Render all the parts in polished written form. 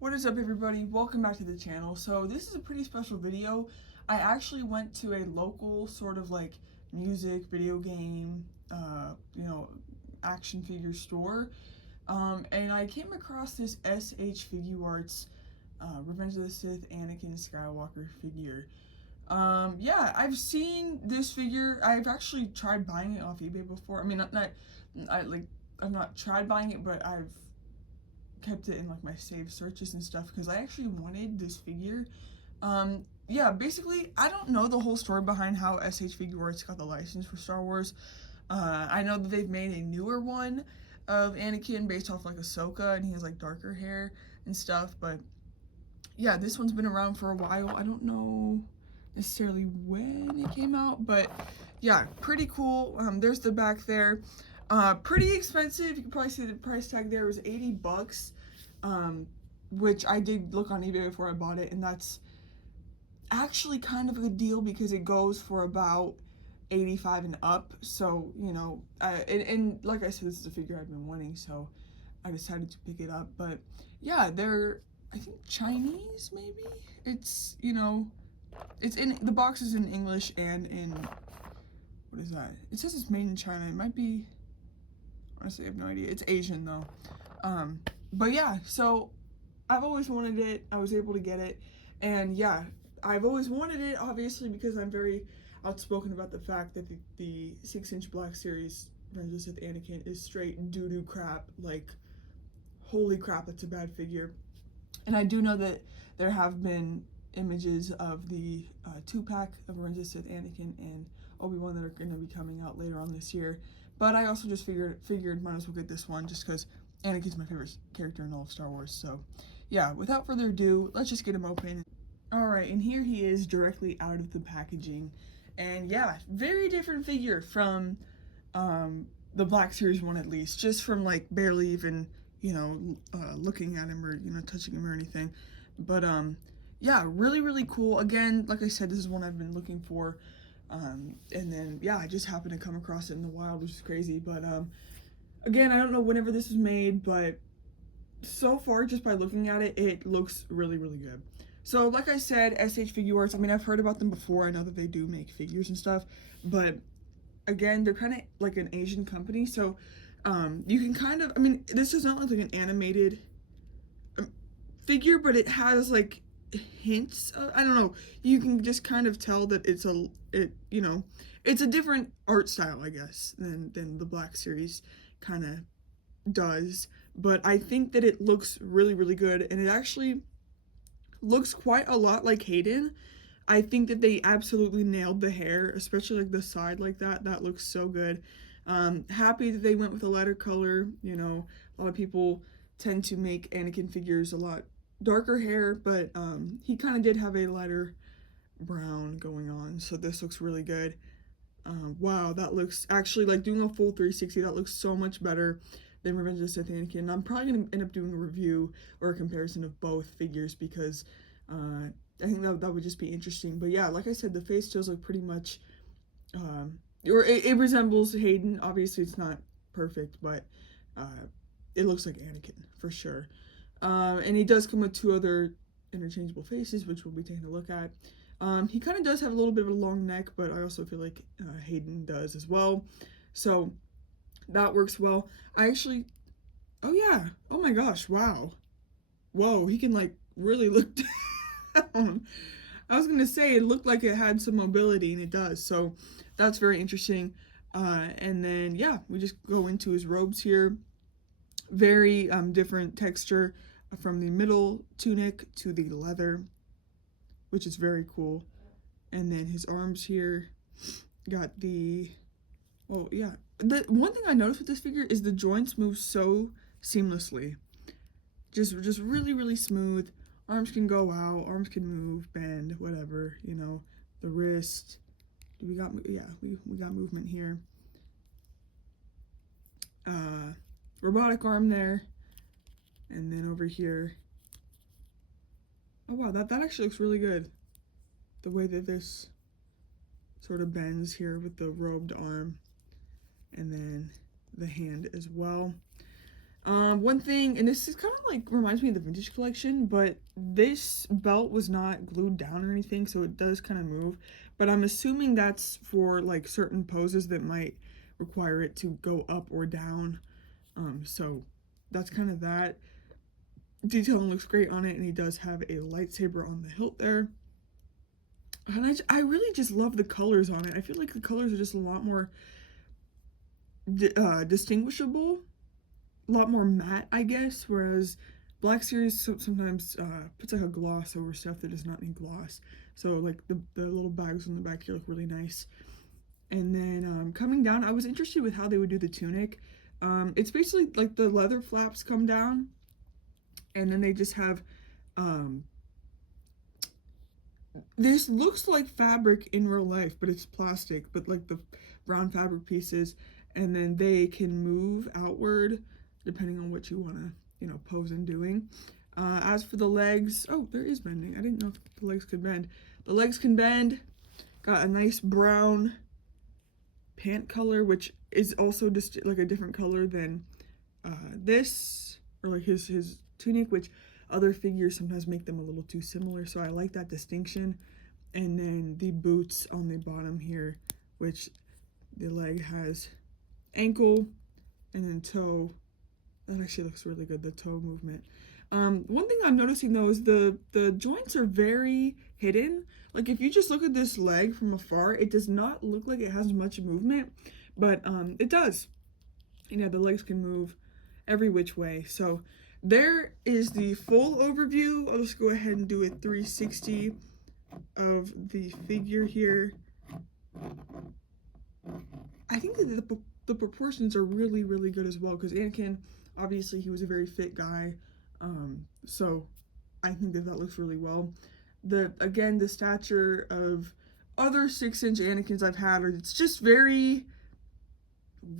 What is up, everybody? Welcome back to the channel. So this is a pretty special video. I actually went to a local sort of like music, video game, action figure store. And I came across this S.H.Figuarts Revenge of the Sith Anakin Skywalker figure. Yeah, I've seen this figure. I've actually tried buying it off eBay before. I mean, I've not tried buying it, but I've kept it in like my saved searches and stuff because I actually wanted this figure. Yeah, basically, I don't know the whole story behind how S.H.Figuarts got the license for Star Wars. I know that they've made a newer one of Anakin based off like Ahsoka, and he has like darker hair and stuff, but yeah, this one's been around for a while. I don't know necessarily when it came out, but yeah, pretty cool. There's the back there. Pretty expensive. You can probably see the price tag there was 80 bucks, which I did look on eBay before I bought it, and that's actually kind of a good deal because it goes for about 85 and up. So, and like I said, this is a figure I've been wanting, so I decided to pick it up. But yeah, they're, I think, Chinese, maybe? It's, it's in, the box is in English and in, what is that? It says it's made in China. It might be, honestly, I have no idea. It's Asian, though. But yeah, so I've always wanted it. I was able to get it. And yeah, I've always wanted it, obviously, because I'm very outspoken about the fact that the 6-inch Black Series Revenge of the Sith Anakin is straight doo-doo crap. Like, holy crap, that's a bad figure. And I do know that there have been images of the 2-pack of Revenge of the Sith Anakin and Obi-Wan that are going to be coming out later on this year. But I also just figured might as well get this one just because Anakin's my favorite character in all of Star Wars. So yeah, without further ado, let's just get him open. Alright, and here he is directly out of the packaging. And yeah, very different figure from the Black Series one, at least. Just from like barely even, looking at him or, touching him or anything. But yeah, really, really cool. Again, like I said, this is one I've been looking for. And then, yeah, I just happened to come across it in the wild, which is crazy. But again, I don't know whenever this was made, but so far, just by looking at it, it looks really, really good. So, like I said, S.H.Figuarts, I mean, I've heard about them before. I know that they do make figures and stuff, but again, they're kind of like an Asian company, so you can kind of, I mean, this does not look like an animated figure, but it has like hints of, I don't know, you can just kind of tell that it's a different art style, I guess, than the Black Series kind of does. But I think that it looks really, really good, and it actually looks quite a lot like Hayden. I think that they absolutely nailed the hair, especially like the side like that. That looks so good. Happy that they went with a lighter color. A lot of people tend to make Anakin figures a lot darker hair, but he kind of did have a lighter brown going on, so this looks really good. Wow, that looks actually like doing a full 360. That looks so much better than Revenge of the Sith Anakin. I'm probably gonna end up doing a review or a comparison of both figures because I think that would just be interesting. But yeah, like I said, the face does look pretty much, or it resembles Hayden. Obviously, it's not perfect, but it looks like Anakin for sure. And he does come with 2 other interchangeable faces, which we'll be taking a look at. He kind of does have a little bit of a long neck, but I also feel like Hayden does as well. So that works well. I actually, oh yeah, oh my gosh, wow. Whoa, he can like really look down. I was gonna say it looked like it had some mobility, and it does. So that's very interesting. And then yeah, we just go into his robes here. Very different texture from the middle tunic to the leather, which is very cool. And then his arms here got the, oh yeah, the one thing I noticed with this figure is the joints move so seamlessly, just really, really smooth. Arms can go out, arms can move, bend, whatever, the wrist, we got, yeah, we got movement here. Robotic arm there, and then over here, oh wow, that actually looks really good, the way that this sort of bends here with the robed arm, and then the hand as well. One thing, and this is kind of like reminds me of the vintage collection, but this belt was not glued down or anything, so it does kind of move. But I'm assuming that's for like certain poses that might require it to go up or down. So that's kind of that. Detailing looks great on it, and he does have a lightsaber on the hilt there. And I really just love the colors on it. I feel like the colors are just a lot more distinguishable, a lot more matte, I guess, whereas Black Series sometimes puts like a gloss over stuff that does not need gloss. So like the little bags on the back here look really nice. And then coming down, I was interested with how they would do the tunic. It's basically like the leather flaps come down, and then they just have this looks like fabric in real life, but it's plastic, but like the brown fabric pieces, and then they can move outward depending on what you want to, pose in doing. As for the legs, oh, there is bending. I didn't know if the legs could bend. The legs can bend. Got a nice brown pant color, which is also just like a different color than this, or like his tunic, which other figures sometimes make them a little too similar, so I like that distinction. And then the boots on the bottom here, which the leg has ankle and then toe. That actually looks really good, the toe movement. One thing I'm noticing though is the joints are very hidden. Like if you just look at this leg from afar, it does not look like it has much movement, but it does. And yeah, the legs can move every which way. So there is the full overview. I'll just go ahead and do a 360 of the figure here. I think that the proportions are really, really good as well, because Anakin, obviously, he was a very fit guy. So I think that looks really well. Again, the stature of other 6-inch Anakins I've had, it's just very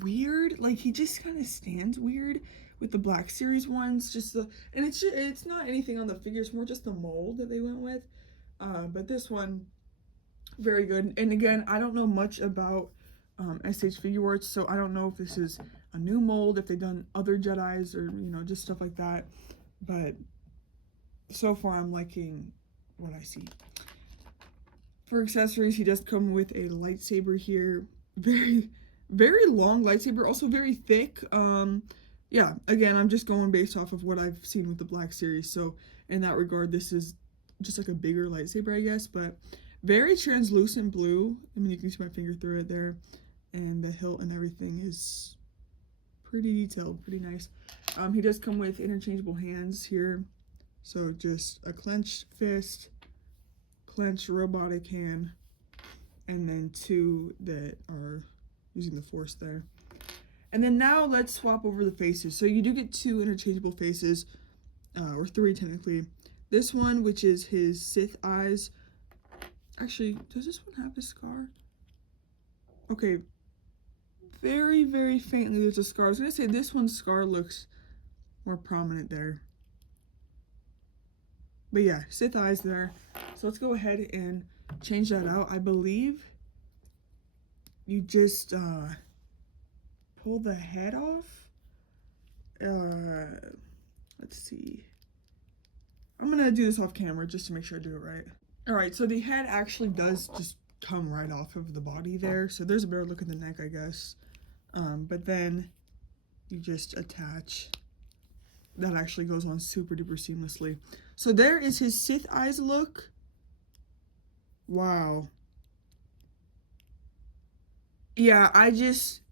weird. Like he just kind of stands weird with the Black Series ones. And it's not anything on the figure, it's more just the mold that they went with. But this one, very good. And again, I don't know much about S.H.Figuarts, so I don't know if this is a new mold, if they've done other Jedis, or just stuff like that. But so far, I'm liking what I see. For accessories, he does come with a lightsaber here. Very, very long lightsaber, also very thick. Yeah, again, I'm just going based off of what I've seen with the Black Series. So in that regard, this is just like a bigger lightsaber, I guess. But very translucent blue. I mean, you can see my finger through it there. And the hilt and everything is pretty detailed, pretty nice. He does come with interchangeable hands here. So just a clenched fist, clenched robotic hand, and then two that are using the force there. And then now let's swap over the faces. So you do get two interchangeable faces, or three technically. This one, which is his Sith eyes. Actually, does this one have a scar? Okay, very, very faintly there's a scar. I was going to say this one's scar looks more prominent there. But yeah, Sith eyes there. So let's go ahead and change that out. I believe you just pull the head off. Let's see. I'm going to do this off camera just to make sure I do it right. Alright, so the head actually does just come right off of the body there. So there's a better look at the neck, I guess. But then you just attach. That actually goes on super duper seamlessly. So there is his Sith eyes look. Wow. Yeah, I just,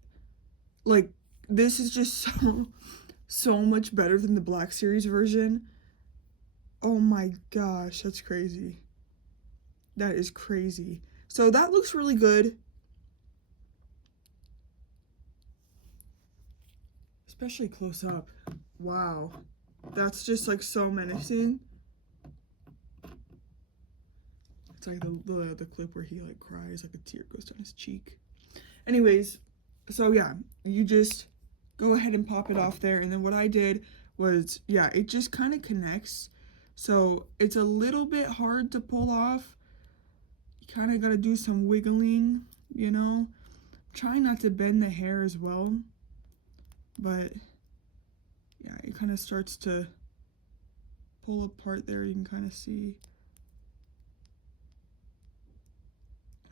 like, this is just so much better than the Black Series version. Oh my gosh, that's crazy. That is crazy. So that looks really good. Especially close up. Wow. That's just like so menacing. It's like the clip where he like cries, like a tear goes down his cheek. Anyways, so yeah, you just go ahead and pop it off there. And then what I did was, yeah, it just kind of connects. So it's a little bit hard to pull off. You kind of got to do some wiggling, Try not to bend the hair as well. But Yeah, it kind of starts to pull apart there. You can kind of see.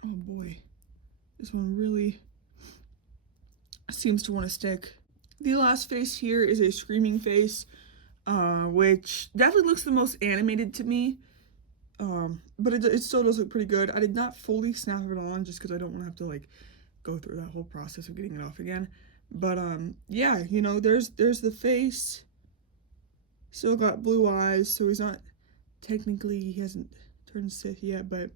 Oh boy, this one really seems to want to stick. The last face here is a screaming face, which definitely looks the most animated to me. But it still does look pretty good. I did not fully snap it on just because I don't want to have to like go through that whole process of getting it off again. But yeah, you know, there's the face. Still got blue eyes, so he's not technically, he hasn't turned Sith yet, but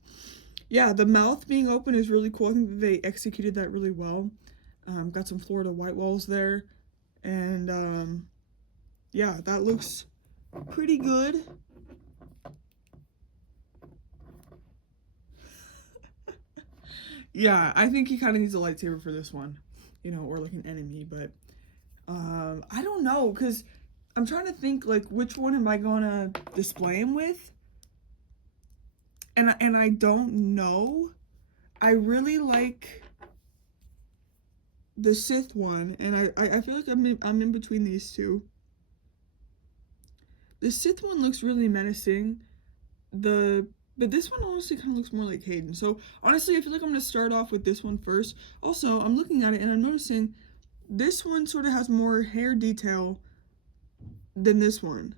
yeah, the mouth being open is really cool. I think that they executed that really well. Got some Florida white walls there, and yeah, that looks pretty good. Yeah, I think he kind of needs a lightsaber for this one, you know, or like an enemy, but I don't know, because I'm trying to think, like, which one am I gonna display him with? And I don't know. I really like the Sith one, and I feel like I'm in between these two. The Sith one looks really menacing. But this one honestly kind of looks more like Hayden. So honestly, I feel like I'm gonna start off with this one first. Also, I'm looking at it and I'm noticing this one sort of has more hair detail than this one.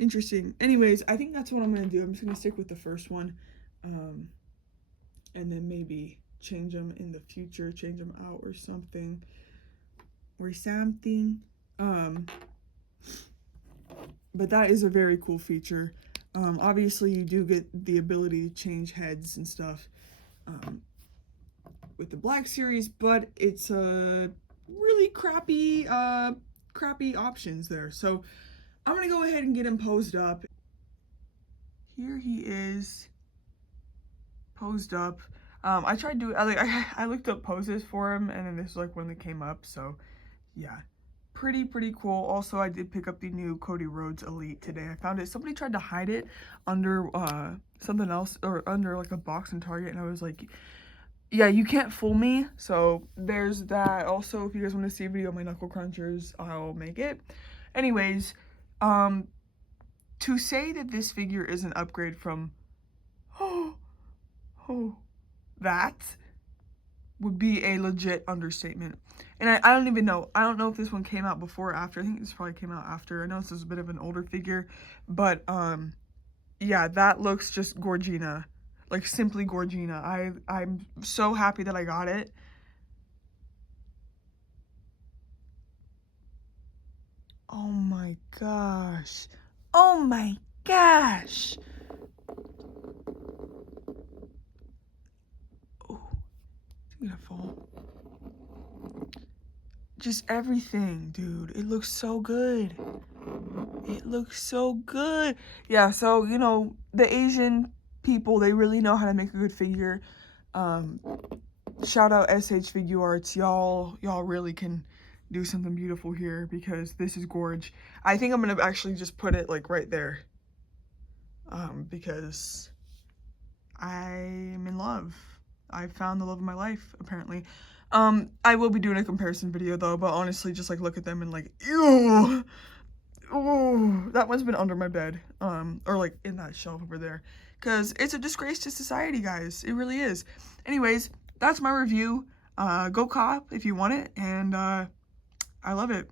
Interesting. Anyways, I think that's what I'm gonna do. I'm just gonna stick with the first one, and then maybe change them in the future, change them out or something. But that is a very cool feature. Obviously, you do get the ability to change heads and stuff with the Black Series, but it's really crappy options there. So I'm gonna go ahead and get him posed up. Here he is, posed up. I tried to I looked up poses for him, and then this is like one that came up. So yeah, pretty cool. Also, I did pick up the new Cody Rhodes Elite today. I found it. Somebody tried to hide it under something else, or under like a box in Target, and I was like, yeah, you can't fool me. So there's that. Also, if you guys want to see a video of my knuckle crunchers, I'll make it. Anyways, to say that this figure is an upgrade from that would be a legit understatement. And I don't even know. I don't know if this one came out before or after. I think this probably came out after. I know this is a bit of an older figure, but yeah, that looks just Gorgina. Like, simply Gorgina. I'm so happy that I got it. Oh my gosh. Oh my gosh. Oh, it's gonna fall. Just everything, dude. It looks so good. It looks so good. Yeah, so, you know, the Asian people, they really know how to make a good figure. Shout out S.H.Figuarts. Y'all really can do something beautiful here, because this is gorge. I think I'm gonna actually just put it like right there, because I'm in love. I found the love of my life, apparently. I will be doing a comparison video though, but honestly, just like look at them and like, ew. Ooh, that one's been under my bed, or like in that shelf over there, because it's a disgrace to society, guys. It really is. Anyways, that's my review. Go cop if you want it, and I love it.